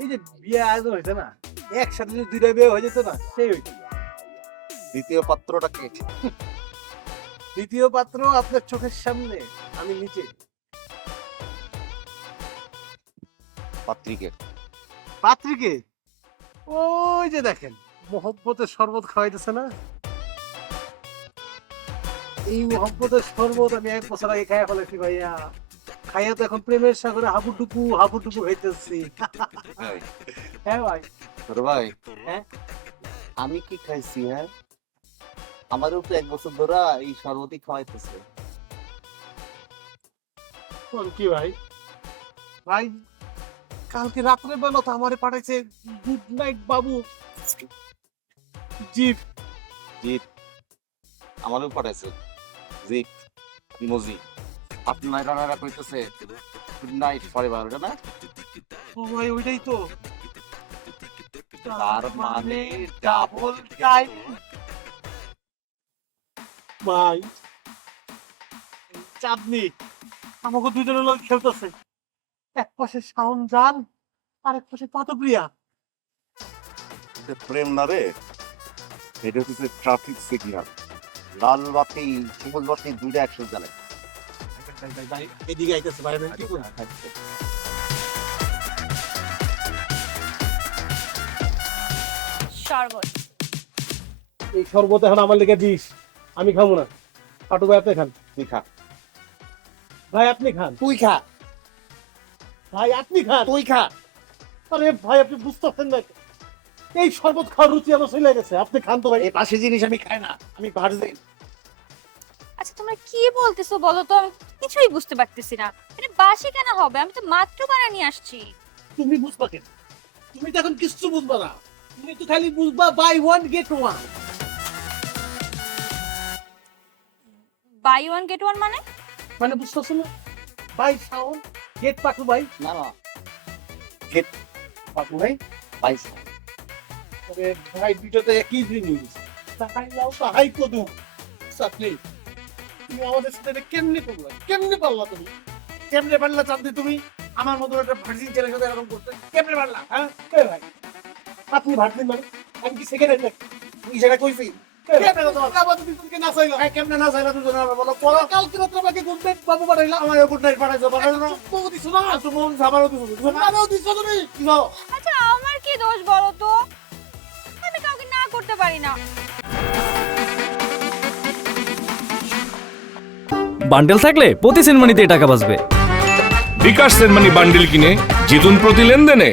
এই যে বিয়ে আয়োজন হয়েছে না, একসাথে যদি দুইটা বিয়ে হয়ে যেত না, সেই হইতো। দ্বিতীয় পাত্রটা কে? দ্বিতীয় পাত্র আপনার চোখের সামনে, আমি নিচে। পাত্রীকে? পাত্রীকে ওই যে দেখেন মোহব্বতের শরবত খাওয়াইতেছে না, এই মোহব্বতের শরবত আমি 1 বছর আগে খাইয়া ফেলেছি ভাইয়া। খাইয়া তো এখন প্রেমের সাগরে হাবুডুবু হাবুডুবু হইতেছি। ভাই, হ্যাঁ ভাই। ছোট ভাই, হ্যাঁ? আমি কি খাইছি? হ্যাঁ, আমারও তো 1 বছর ধরে এই শরবতই খাওয়াইতেছে। কোন কি ভাই? ভাই কালকে রাত্রে বেলা তো আমারে পাঠাইছে গুড নাইট বাবু জিপ। জিৎ আমারও পাঠাইছে জিৎ ইমোজি। আপনারা কইতেছে গুড নাইট ফরএভার, না? ও ভাই ওইটাই তো। তার মানে ডাবল টাইম। ভাই চাঁদনি আমাকে দুজনের লোক খেলতেছে, এক পাশে শাওন জান আর এক পাশে পাতপ্রিয়া। প্রেম না রে, এটা হচ্ছে ট্রাফিক সিগন্যাল। লাল বাতি সবুজ বাতি দুইটা একসাথে জ্বালে। ভাই এদিকে আইতেছে ভাই, আমি কি করব? শরবত। এই শরবত এখন আমার লেগে দিস, আমি খাবো না। কাটু ভাই আপনি খান। তুই খা, ভাই আপনি খান। তুই খা, ভাই আপনি খান। তুই খা। আরে ভাই আপনি বুঝতেছেন না, এই শরবত খাওয়ার রুচি আমার চলে গেছে, আপনি খান তো ভাই। এই পাশে জিনিস আমি খাই না, আমি ভার্জিন। আচ্ছা তোমরা কি বলতেছো বলো তো, আমি কিছুই বুঝতে পারতেছি না। এটা বাসি কেন হবে? আমি তো মাত্র বানিয়ে নিয়ে আসছি। তুমি বুঝবা কেন? তুমি তো এখন কিচ্ছু বুঝবা না, তুমি তো খালি বুঝবা buy one get one. Buy one get one মানে? মানে বুঝতেছো না? বাই শাওন গেট পাটু ভাই। না না, পাটু ভাই পাইস তবে ভাই দুটোতে একই জিনিস। তাহাই লাও তাহাই কদু। চাকরি তুমি আমাদের সাথে এটা কেমনে করলা? কেমনে পারলা তুমি? কেমনে পারলা চাঁদনি তুমি আমার মতো একটা ভার্জিন ছেলের সাথে এরকম করতে? কেমনে পারলা? হ্যাঁ এ ভাই আপনি ভার্জিন মানে আমি কি সেকেন্ড হ্যান্ড তুই সেটা কইছিস? কেমনে কথা আমাদের দুজনকে না চাইলা? কেমনে না চাইলা দুজন আমার বলো? পড়া কালকে রাত্রে আমাকে গুড নাইট বাবু পাঠাইলা, আমার গুড নাইট পাঠাইছো, পাঠাইছো না? বাবু দিছো না? তো মন সামারও দিছো, আমারও দিছো তুমি? কি দাও? আচ্ছা আমার কি দোষ বলো তো? আমি কাউকে না করতে পারি না। বান্ডেল থাকলে প্রতি সেনমানিতে টাকা বাঁচবে। বিকাশ সেনমানি বান্ডিল কিনে জিতুন প্রতি লেনদেনে।